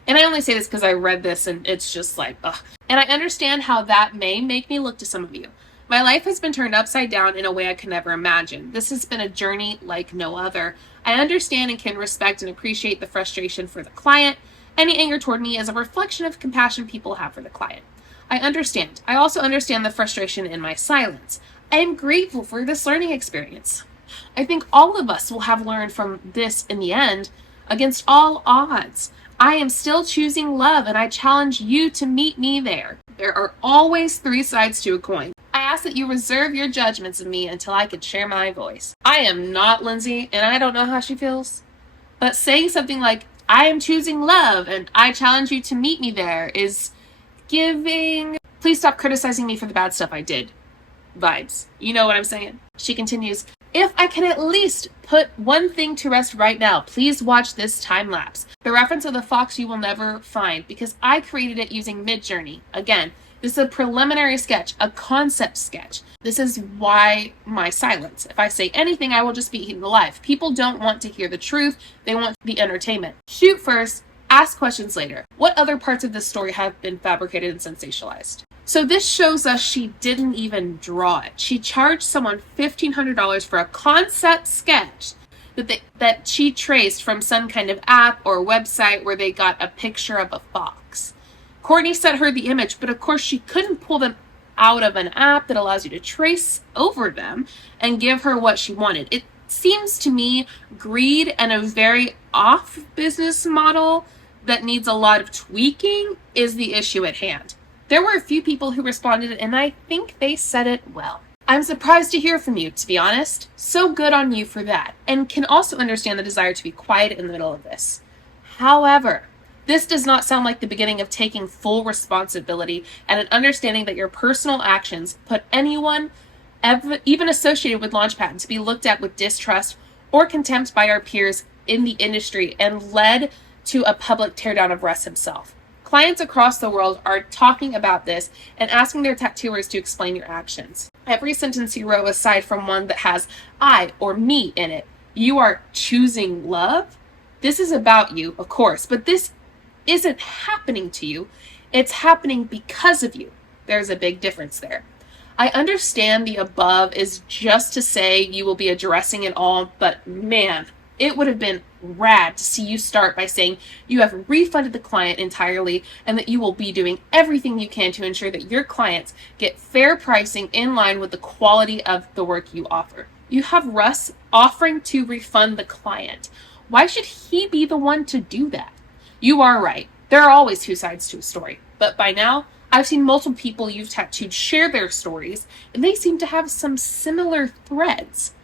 And I only say this because I read this and it's just like, ugh. And I understand how that may make me look to some of you. My life has been turned upside down in a way I could never imagine. This has been a journey like no other. I understand and can respect and appreciate the frustration for the client. Any anger toward me is a reflection of compassion people have for the client. I understand. I also understand the frustration in my silence. I am grateful for this learning experience. I think all of us will have learned from this in the end. Against all odds, I am still choosing love and I challenge you to meet me there. There are always three sides to a coin. I ask that you reserve your judgments of me until I can share my voice. I am not Lindsay and I don't know how she feels. But saying something like, I am choosing love and I challenge you to meet me there is giving, please stop criticizing me for the bad stuff I did vibes. You know what I'm saying? She continues, if I can at least put one thing to rest right now, please watch this time lapse. The reference of the fox you will never find because I created it using Midjourney. Again, this is a preliminary sketch, a concept sketch. This is why my silence. If I say anything, I will just be eaten alive. People don't want to hear the truth. They want the entertainment. Shoot first, ask questions later. What other parts of this story have been fabricated and sensationalized? So this shows us she didn't even draw it. She charged someone $1,500 for a concept sketch that she traced from some kind of app or website where they got a picture of a fox. Courtney sent her the image, but of course she couldn't pull them out of an app that allows you to trace over them and give her what she wanted. It seems to me greed and a very off business model that needs a lot of tweaking is the issue at hand. There were a few people who responded, and I think they said it well. I'm surprised to hear from you, to be honest. So good on you for that, and can also understand the desire to be quiet in the middle of this. However, this does not sound like the beginning of taking full responsibility and an understanding that your personal actions put anyone, even associated with Launchpad, to be looked at with distrust or contempt by our peers in the industry and led to a public teardown of Russ himself. Clients across the world are talking about this and asking their tattooers to explain your actions. Every sentence you wrote, aside from one that has I or me in it, you are choosing love. This is about you, of course, but this isn't happening to you. It's happening because of you. There's a big difference there. I understand the above is just to say you will be addressing it all, but man, it would have been rad to see you start by saying you have refunded the client entirely and that you will be doing everything you can to ensure that your clients get fair pricing in line with the quality of the work you offer. You have Russ offering to refund the client. Why should he be the one to do that? You are right. There are always two sides to a story. But by now, I've seen multiple people you've tattooed share their stories, and they seem to have some similar threads.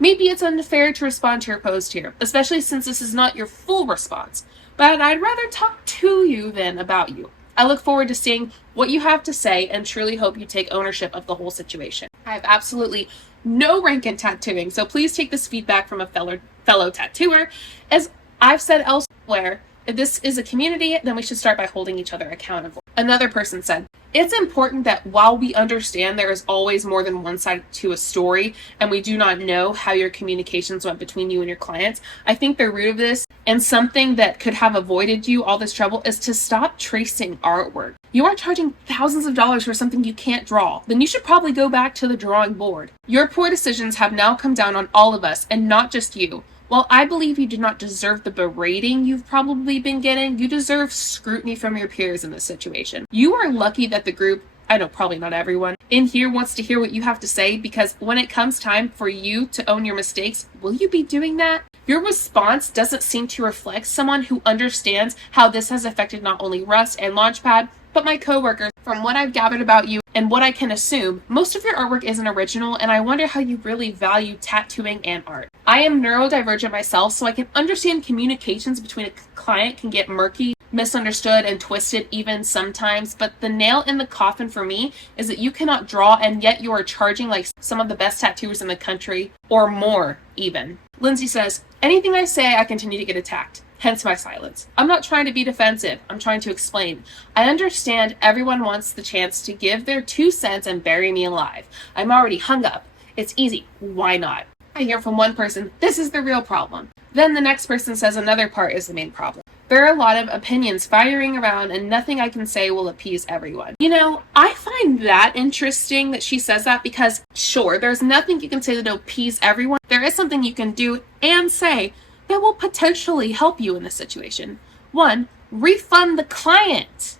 Maybe it's unfair to respond to your post here, especially since this is not your full response, but I'd rather talk to you than about you. I look forward to seeing what you have to say and truly hope you take ownership of the whole situation. I have absolutely no rank in tattooing, so please take this feedback from a fellow tattooer. As I've said elsewhere, if this is a community, then we should start by holding each other accountable. Another person said, it's important that while we understand there is always more than one side to a story and we do not know how your communications went between you and your clients, I think the root of this and something that could have avoided you all this trouble is to stop tracing artwork. You are charging thousands of dollars for something you can't draw. Then you should probably go back to the drawing board. Your poor decisions have now come down on all of us and not just you. While I believe you do not deserve the berating you've probably been getting, you deserve scrutiny from your peers in this situation. You are lucky that the group, I know probably not everyone, in here wants to hear what you have to say, because when it comes time for you to own your mistakes, will you be doing that? Your response doesn't seem to reflect someone who understands how this has affected not only Russ and Launchpad, but my coworkers. From what I've gathered about you and what I can assume, most of your artwork isn't original, and I wonder how you really value tattooing and art. I am neurodivergent myself, so I can understand communications between a client can get murky misunderstood and twisted even sometimes, but the nail in the coffin for me is that you cannot draw and yet you are charging like some of the best tattooers in the country or more even. Lindsay says, anything I say, I continue to get attacked. Hence my silence. I'm not trying to be defensive. I'm trying to explain. I understand everyone wants the chance to give their 2 cents and bury me alive. I'm already hung up. It's easy. Why not? I hear from one person, this is the real problem. Then the next person says another part is the main problem. There are a lot of opinions firing around and nothing I can say will appease everyone. You know, I find that interesting that she says that because sure, there's nothing you can say that'll appease everyone. There is something you can do and say that will potentially help you in this situation. 1, refund the client.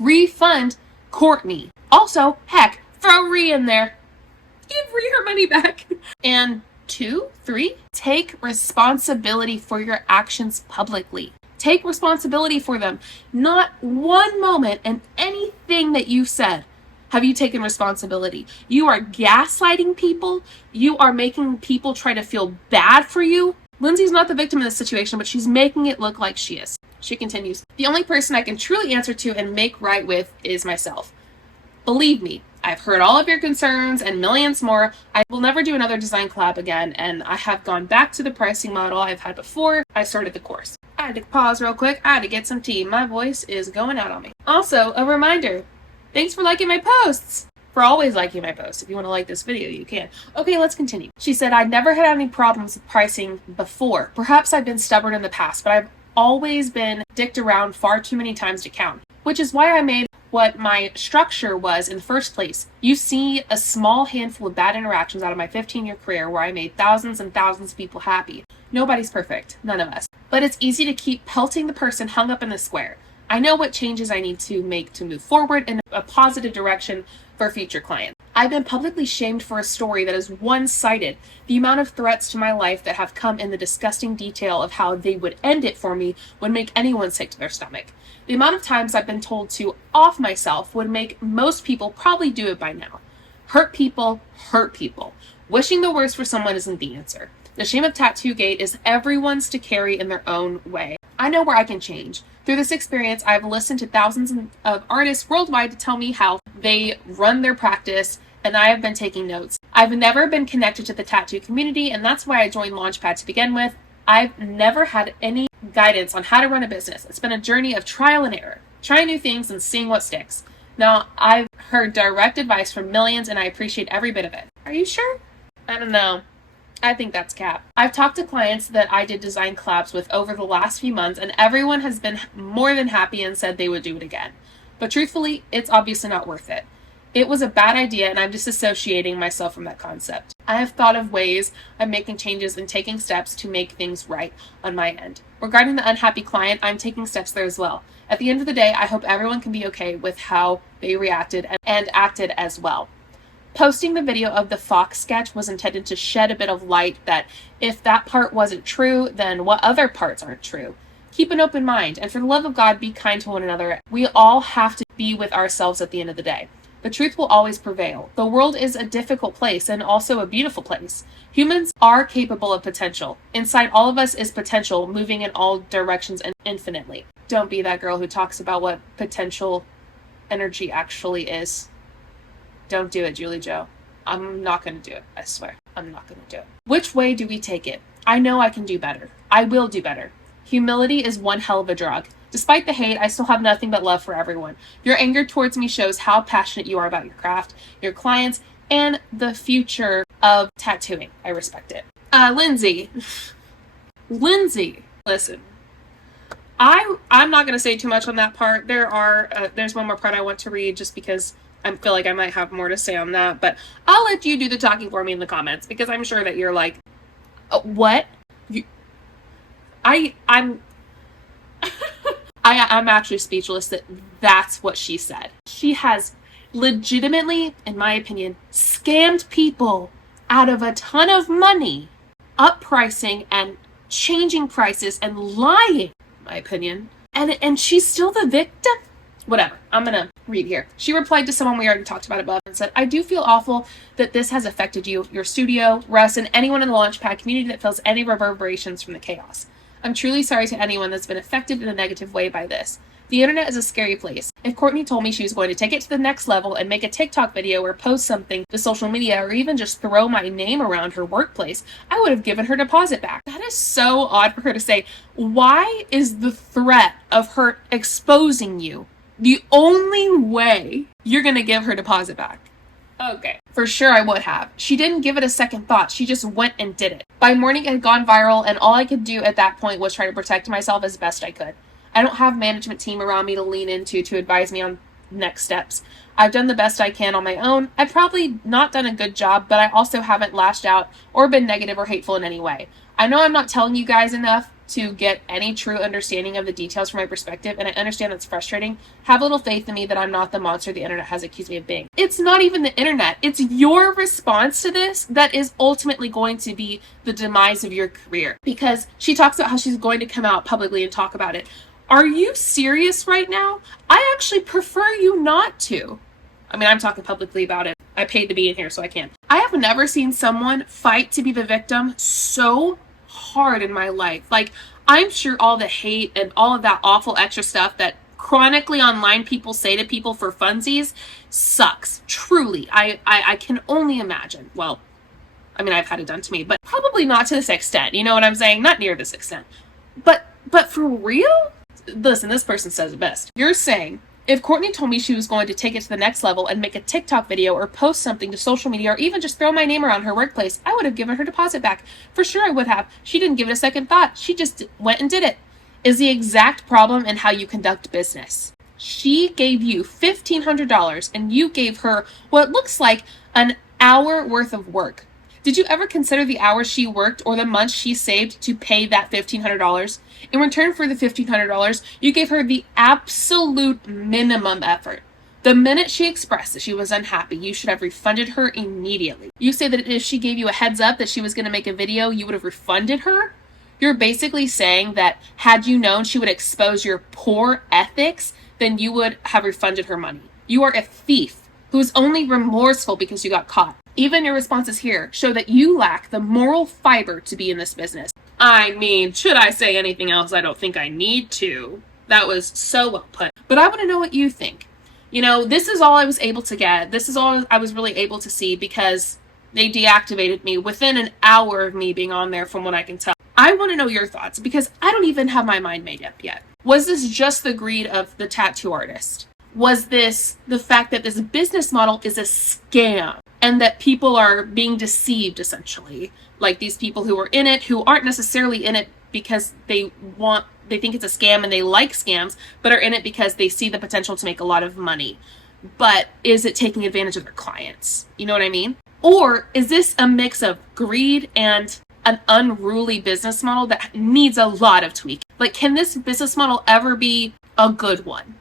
Refund Courtney. Also, heck, throw Rhea in there. Give Rhea her money back. And 2, 3, take responsibility for your actions publicly. Take responsibility for them. Not one moment in anything that you've said have you taken responsibility. You are gaslighting people. You are making people try to feel bad for you. Lindsay's not the victim in this situation, but she's making it look like she is. She continues, the only person I can truly answer to and make right with is myself. Believe me, I've heard all of your concerns and millions more. I will never do another design collab again, and I have gone back to the pricing model I've had before I started the course. I had to pause real quick. I had to get some tea. My voice is going out on me. Also, a reminder, thanks for liking my posts. For always liking my posts. If you want to like this video, you can. Okay, let's continue. She said, I'd never had any problems with pricing before. Perhaps I've been stubborn in the past, but I've always been dicked around far too many times to count, which is why I made what my structure was in the first place. You see a small handful of bad interactions out of my 15-year career where I made thousands and thousands of people happy. Nobody's perfect, none of us. But it's easy to keep pelting the person hung up in the square. I know what changes I need to make to move forward in a positive direction for future clients. I've been publicly shamed for a story that is one-sided. The amount of threats to my life that have come in the disgusting detail of how they would end it for me would make anyone sick to their stomach. The amount of times I've been told to off myself would make most people probably do it by now. Hurt people hurt people. Wishing the worst for someone isn't the answer. The shame of TATTOOGATE is everyone's to carry in their own way. I know where I can change. Through this experience, I've listened to thousands of artists worldwide to tell me how they run their practice, and I have been taking notes. I've never been connected to the tattoo community, and that's why I joined Launchpad to begin with. I've never had any guidance on how to run a business. It's been a journey of trial and error, trying new things and seeing what sticks. Now, I've heard direct advice from millions, and I appreciate every bit of it. Are you sure? I don't know. I think that's cap. I've talked to clients that I did design collabs with over the last few months, and everyone has been more than happy and said they would do it again. But truthfully, it's obviously not worth it. It was a bad idea, and I'm disassociating myself from that concept. I have thought of ways of making changes and taking steps to make things right on my end. Regarding the unhappy client, I'm taking steps there as well. At the end of the day, I hope everyone can be okay with how they reacted and acted as well. Posting the video of the fox sketch was intended to shed a bit of light that if that part wasn't true, then what other parts aren't true? Keep an open mind, and for the love of God, be kind to one another. We all have to be with ourselves at the end of the day. The truth will always prevail. The world is a difficult place and also a beautiful place. Humans are capable of potential. Inside all of us is potential, moving in all directions and infinitely. Don't be that girl who talks about what potential energy actually is. Don't do it, JulieJo. I'm not going to do it. I swear. I'm not going to do it. Which way do we take it? I know I can do better. I will do better. Humility is one hell of a drug. Despite the hate, I still have nothing but love for everyone. Your anger towards me shows how passionate you are about your craft, your clients, and the future of tattooing. I respect it. Lindsay, listen. I'm not going to say too much on that part. There's one more part I want to read just because I feel like I might have more to say on that, but I'll let you do the talking for me in the comments because I'm sure that you're like, what? I'm actually speechless that that's what she said. She has legitimately, in my opinion, scammed people out of a ton of money, up pricing and changing prices and lying, in my opinion. And she's still the victim? Whatever. I'm going to read here. She replied to someone we already talked about above and said, I do feel awful that this has affected you, your studio, Russ, and anyone in the Launchpad community that feels any reverberations from the chaos. I'm truly sorry to anyone that's been affected in a negative way by this. The internet is a scary place. If Courtney told me she was going to take it to the next level and make a TikTok video or post something to social media or even just throw my name around her workplace, I would have given her deposit back. That is so odd for her to say. Why is the threat of her exposing you the only way you're going to give her deposit back? Okay. For sure I would have. She didn't give it a second thought. She just went and did it. By morning it had gone viral, and all I could do at that point was try to protect myself as best I could. I don't have a management team around me to lean into to advise me on next steps. I've done the best I can on my own. I've probably not done a good job, but I also haven't lashed out or been negative or hateful in any way. I know I'm not telling you guys enough to get any true understanding of the details from my perspective, and I understand it's frustrating. Have a little faith in me that I'm not the monster the internet has accused me of being. It's not even the internet. It's your response to this that is ultimately going to be the demise of your career. Because she talks about how she's going to come out publicly and talk about it. Are you serious right now? I actually prefer you not to. I mean, I'm talking publicly about it. I paid to be in here, so I can. I have never seen someone fight to be the victim so hard in my life. Like, I'm sure all the hate and all of that awful extra stuff that chronically online people say to people for funsies sucks. Truly. I can only imagine. Well, I mean, I've had it done to me, but probably not to this extent. You know what I'm saying? Not near this extent. But for real? Listen, this person says it best. You're saying, if Courtney told me she was going to take it to the next level and make a TikTok video or post something to social media or even just throw my name around her workplace, I would have given her deposit back. For sure I would have. She didn't give it a second thought. She just went and did it. Is the exact problem in how you conduct business. She gave you $1,500 and you gave her what looks like an hour worth of work. Did you ever consider the hours she worked or the months she saved to pay that $1,500? In return for the $1,500, you gave her the absolute minimum effort. The minute she expressed that she was unhappy, you should have refunded her immediately. You say that if she gave you a heads up that she was going to make a video, you would have refunded her? You're basically saying that had you known she would expose your poor ethics, then you would have refunded her money. You are a thief who is only remorseful because you got caught. Even your responses here show that you lack the moral fiber to be in this business. I mean, should I say anything else? I don't think I need to. That was so well put. But I want to know what you think. You know, this is all I was able to get. This is all I was really able to see because they deactivated me within an hour of me being on there from what I can tell. I want to know your thoughts because I don't even have my mind made up yet. Was this just the greed of the tattoo artist? Was this the fact that this business model is a scam and that people are being deceived essentially? Like these people who are in it, who aren't necessarily in it because they think it's a scam and they like scams, but are in it because they see the potential to make a lot of money. But is it taking advantage of their clients? You know what I mean? Or is this a mix of greed and an unruly business model that needs a lot of tweaking? Like, can this business model ever be a good one?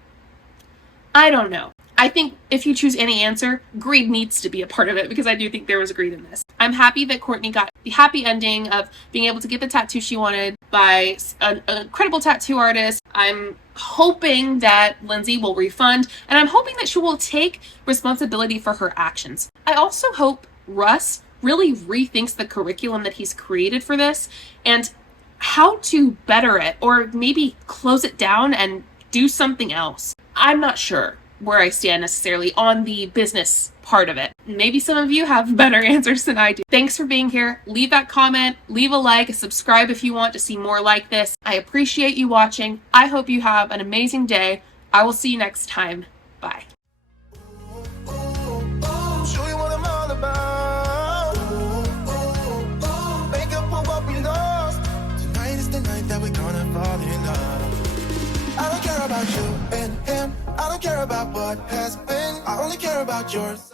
I don't know. I think if you choose any answer, greed needs to be a part of it because I do think there was greed in this. I'm happy that Courtney got the happy ending of being able to get the tattoo she wanted by an incredible tattoo artist. I'm hoping that Lindsay will refund, and I'm hoping that she will take responsibility for her actions. I also hope Russ really rethinks the curriculum that he's created for this and how to better it or maybe close it down and do something else. I'm not sure where I stand necessarily on the business part of it. Maybe some of you have better answers than I do. Thanks for being here. Leave that comment, leave a like, subscribe if you want to see more like this. I appreciate you watching. I hope you have an amazing day. I will see you next time. Bye. Show you what I'm all about. Make up for what we lost. Tonight is the night that we're gonna fall in love. I don't care about you and him. I don't care about what has been. I only care about yours.